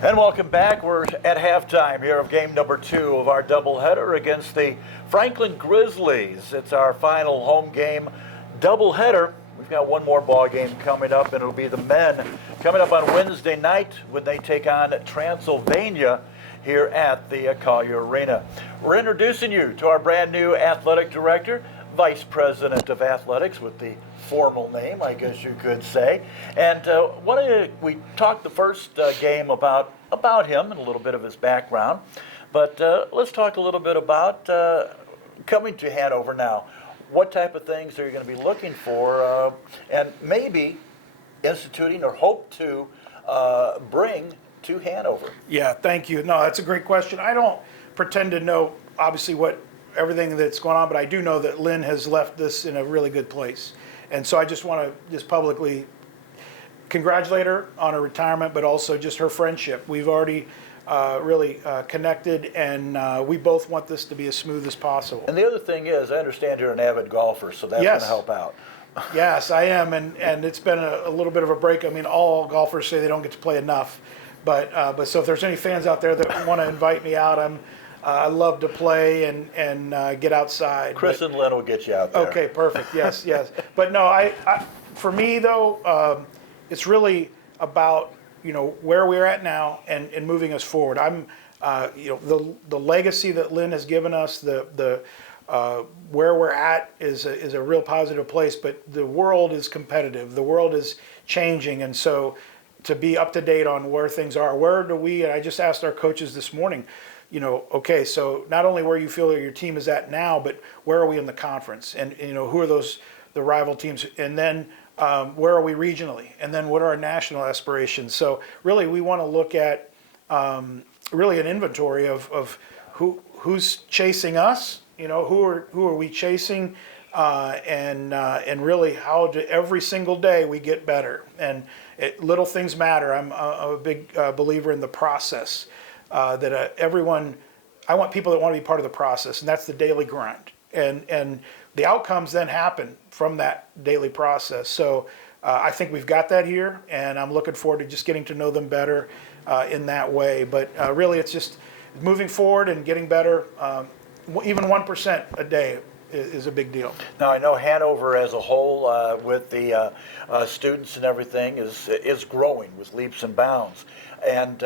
And welcome back. We're at halftime here of game number 2 of our doubleheader against the Franklin Grizzlies. It's our final home game doubleheader. We've got one more ball game coming up, and it'll be the men coming up on Wednesday night when they take on Transylvania here at the Collier Arena. We're introducing you to our brand new athletic director, Vice President of Athletics with the formal name, I guess you could say. And we talked the first game about him and a little bit of his background. But let's talk a little bit about coming to Hanover now. What type of things are you going to be looking for and maybe instituting or hope to bring to Hanover? Yeah, thank you. No, that's a great question. I don't pretend to know, obviously, everything that's going on, but I do know that Lynn has left this in a really good place. And so I just want to publicly congratulate her on her retirement, but also just her friendship. We've already really connected, and we both want this to be as smooth as possible. And the other thing is, I understand you're an avid golfer, so that's going to help out. Yes, I am, and it's been a little bit of a break. I mean, all golfers say they don't get to play enough, but so if there's any fans out there that want to invite me out, I love to play and get outside. Chris and Lynn will get you out there. Okay, perfect. Yes, yes. But no, for me though, it's really about where we're at now and moving us forward. I'm the legacy that Lynn has given us, the where we're at is a real positive place. But the world is competitive. The world is changing, and so to be up to date on where things are, and I just asked our coaches this morning. Okay, so not only where you feel your team is at now, but where are we in the conference? And, who are the rival teams? And then where are we regionally? And then what are our national aspirations? So really, we want to look at really an inventory of who's chasing us, who are we chasing? And really how every single day we get better. And little things matter. I'm a big believer in the process. That I want people that want to be part of the process, and that's the daily grind. And the outcomes then happen from that daily process. So I think we've got that here, and I'm looking forward to just getting to know them better in that way. But really, it's just moving forward and getting better. Even 1% a day is a big deal. Now, I know Hanover as a whole, with the students and everything, is growing with leaps and bounds. And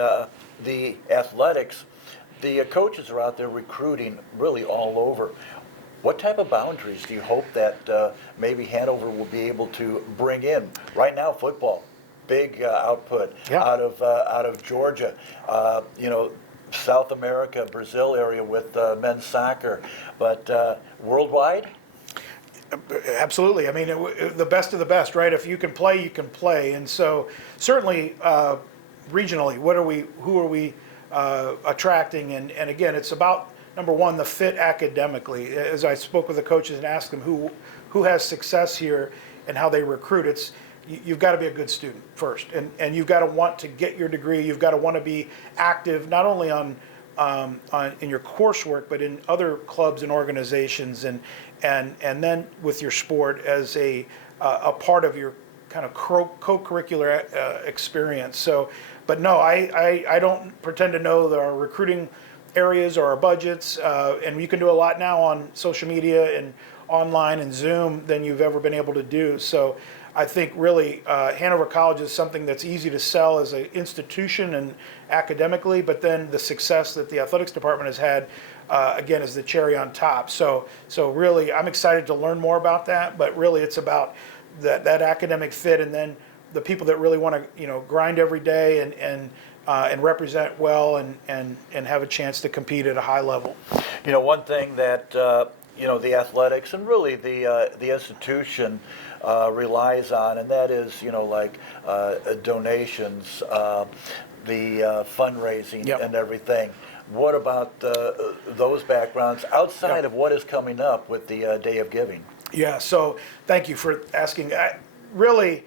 the athletics, the coaches are out there recruiting really all over. What type of boundaries do you hope that maybe Hanover will be able to bring in? Right now, football, big output out of Georgia. South America, Brazil area with men's soccer, but worldwide? Absolutely. I mean, the best of the best, right? If you can play, you can play. And so certainly regionally, who are we attracting? And again, it's about, number one, the fit academically. As I spoke with the coaches and asked them who has success here and how they recruit, you've got to be a good student first, and you've got to want to get your degree. You've got to want to be active, not only in your coursework, but in other clubs and organizations, and then with your sport as a part of your kind of co-curricular experience. So, but no, I don't pretend to know our recruiting areas or our budgets, and you can do a lot now on social media and online and Zoom than you've ever been able to do. So I think really Hanover College is something that's easy to sell as an institution and academically, but then the success that the athletics department has had, again, is the cherry on top. So really, I'm excited to learn more about that, but really it's about that academic fit, and then the people that really want to grind every day and represent well and have a chance to compete at a high level. One thing that the athletics and really the institution relies on, and that is donations, the fundraising and everything. What about those backgrounds outside of what is coming up with the Day of Giving? Yeah, so thank you for asking. Really,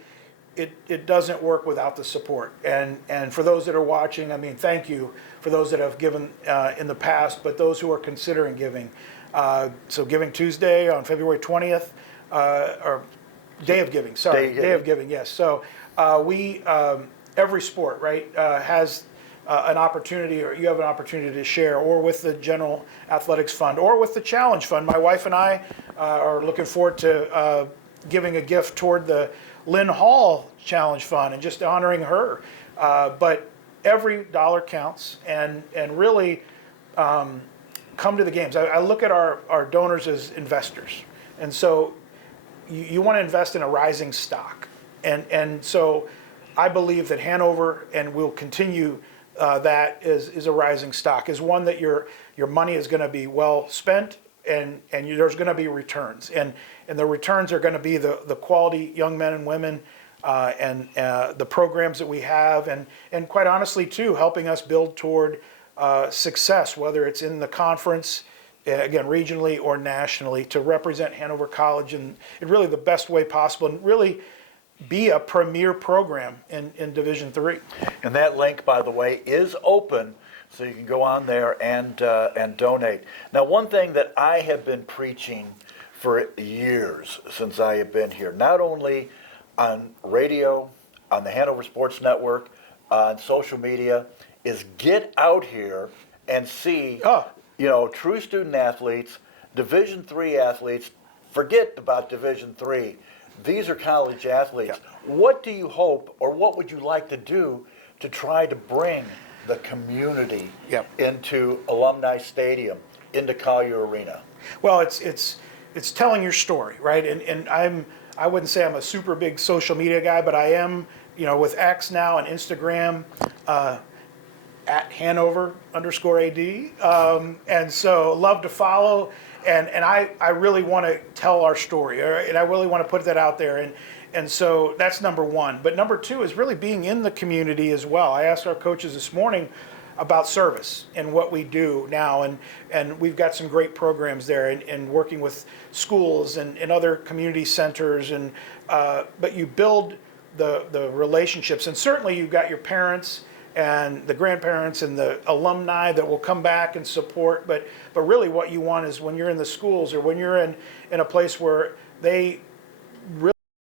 it doesn't work without the support. And for those that are watching, I mean, thank you for those that have given in the past, but those who are considering giving. So Giving Tuesday on February 20th, or Day of Giving, sorry, Day of Giving, yes. So we, every sport, right, has an opportunity, or you have an opportunity to share, or with the General Athletics Fund, or with the Challenge Fund. My wife and I are looking forward to giving a gift toward the Lynn Hall Challenge Fund and just honoring her. But every dollar counts, and really come to the games. I look at our donors as investors, and so you want to invest in a rising stock, and so I believe that Hanover, and will continue that is a rising stock, is one that your money is going to be well spent, and there's going to be returns, and the returns are going to be the quality young men and women, and the programs that we have, and quite honestly too, helping us build toward success, whether it's in the conference, again, regionally or nationally, to represent Hanover College in really the best way possible, and really be a premier program in Division III. And that link, by the way, is open, so you can go on there and donate. Now, one thing that I have been preaching for years since I have been here, not only on radio, on the Hanover Sports Network, on social media, is get out here and see, true student athletes, Division III athletes. Forget about Division III. These are college athletes. Yeah. What do you hope, or what would you like to do to try to bring the community into Alumni Stadium, into Collier Arena? Well, it's telling your story, right? And I wouldn't say I'm a super big social media guy, but I am, with X now and Instagram, at Hanover_AD. And so love to follow. And I really want to tell our story, and I really want to put that out there. And so that's number one. But number two is really being in the community as well. I asked our coaches this morning about service and what we do now. And we've got some great programs there, and working with schools and other community centers. But you build the relationships. And certainly you've got your parents and the grandparents and the alumni that will come back and support. But really what you want is when you're in the schools, or when you're in a place where they really